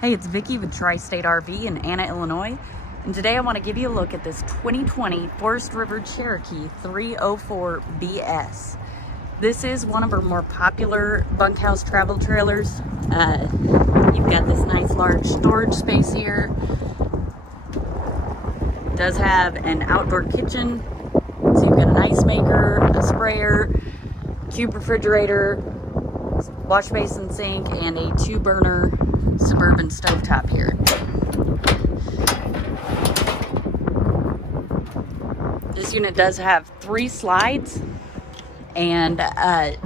Hey, it's Vicki with Tri-State RV in Anna, Illinois, and today I want to give you a look at this 2020 Forest River Cherokee 304 BS. This is one of our more popular bunkhouse travel trailers. You've got this nice large storage space here. It does have an outdoor kitchen, so you've got an ice maker, a sprayer, cube refrigerator, wash basin sink, and a 2-burner suburban stovetop here. This unit does have 3 slides, and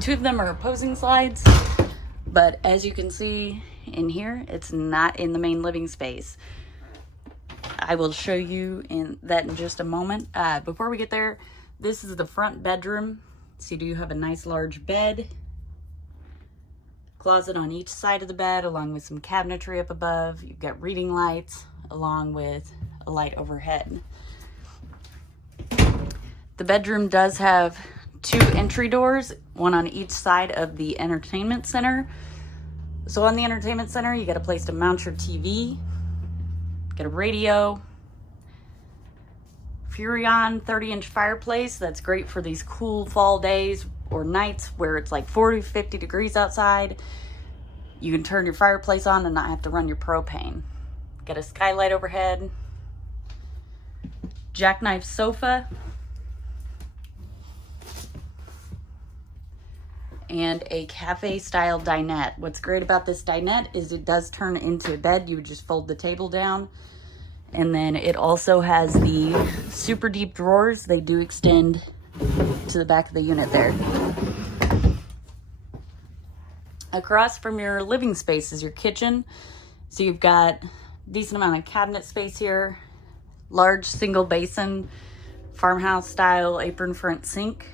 2 of them are opposing slides, but as you can see in here, it's not in the main living space. I will show you that in just a moment. Before we get there, this is the front bedroom. So you do have a nice large bed, closet on each side of the bed, along with some cabinetry up above. You've got reading lights, along with a light overhead. The bedroom does have 2 entry doors, one on each side of the entertainment center. So on the entertainment center, you got a place to mount your TV, got a radio, Fuzion 30-inch fireplace. That's great for these cool fall days or nights where it's like 40, 50 degrees outside. You can turn your fireplace on and not have to run your propane. Got a skylight overhead, jackknife sofa, and a cafe style dinette. What's great about this dinette is it does turn into a bed. You would just fold the table down. And then it also has the super deep drawers. They do extend to the back of the unit there. Across from your living space is your kitchen. So you've got a decent amount of cabinet space here, large single basin, farmhouse style apron front sink.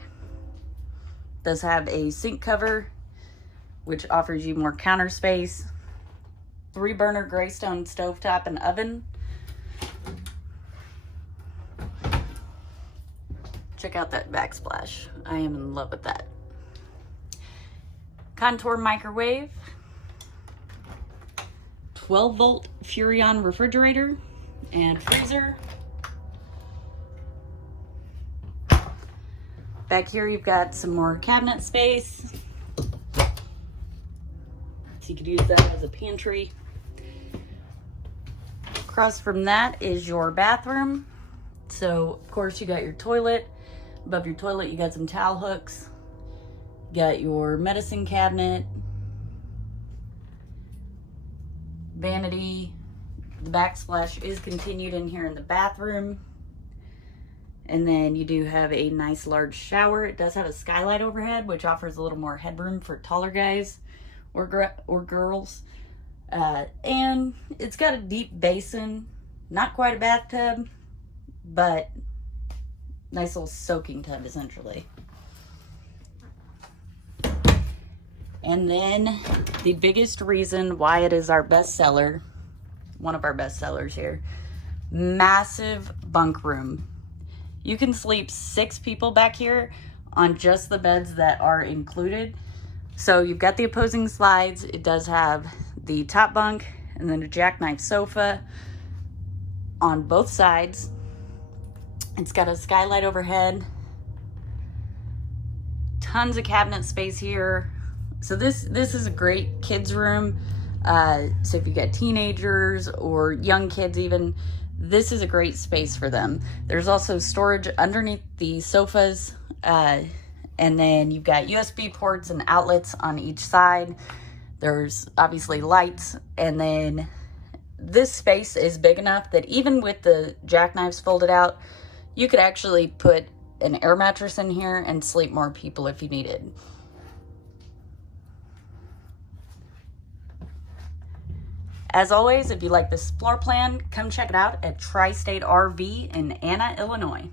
Does have a sink cover, which offers you more counter space. 3-burner Greystone stovetop and oven. Check out that backsplash. I am in love with that. Contour microwave. 12-volt Fuzion refrigerator and freezer. Back here you've got some more cabinet space. So you could use that as a pantry. Across from that is your bathroom. So of course you got your toilet. Above your toilet, you got some towel hooks. You got your medicine cabinet, vanity. The backsplash is continued in here in the bathroom. And then you do have a nice large shower. It does have a skylight overhead, which offers a little more headroom for taller guys or girls. And it's got a deep basin, not quite a bathtub, but nice little soaking tub essentially. And then the biggest reason why it is our best seller, one of our best sellers here, massive bunk room. You can sleep 6 people back here on just the beds that are included. So you've got the opposing slides. It does have the top bunk and then a jackknife sofa on both sides. It's got a skylight overhead, tons of cabinet space here. So this is a great kids room. So if you got teenagers or young kids even, this is a great space for them. There's also storage underneath the sofas. And then you've got USB ports and outlets on each side. There's obviously lights. And then this space is big enough that even with the jackknives folded out, you could actually put an air mattress in here and sleep more people if you needed. As always, if you like this floor plan, come check it out at Tri-State RV in Anna, Illinois.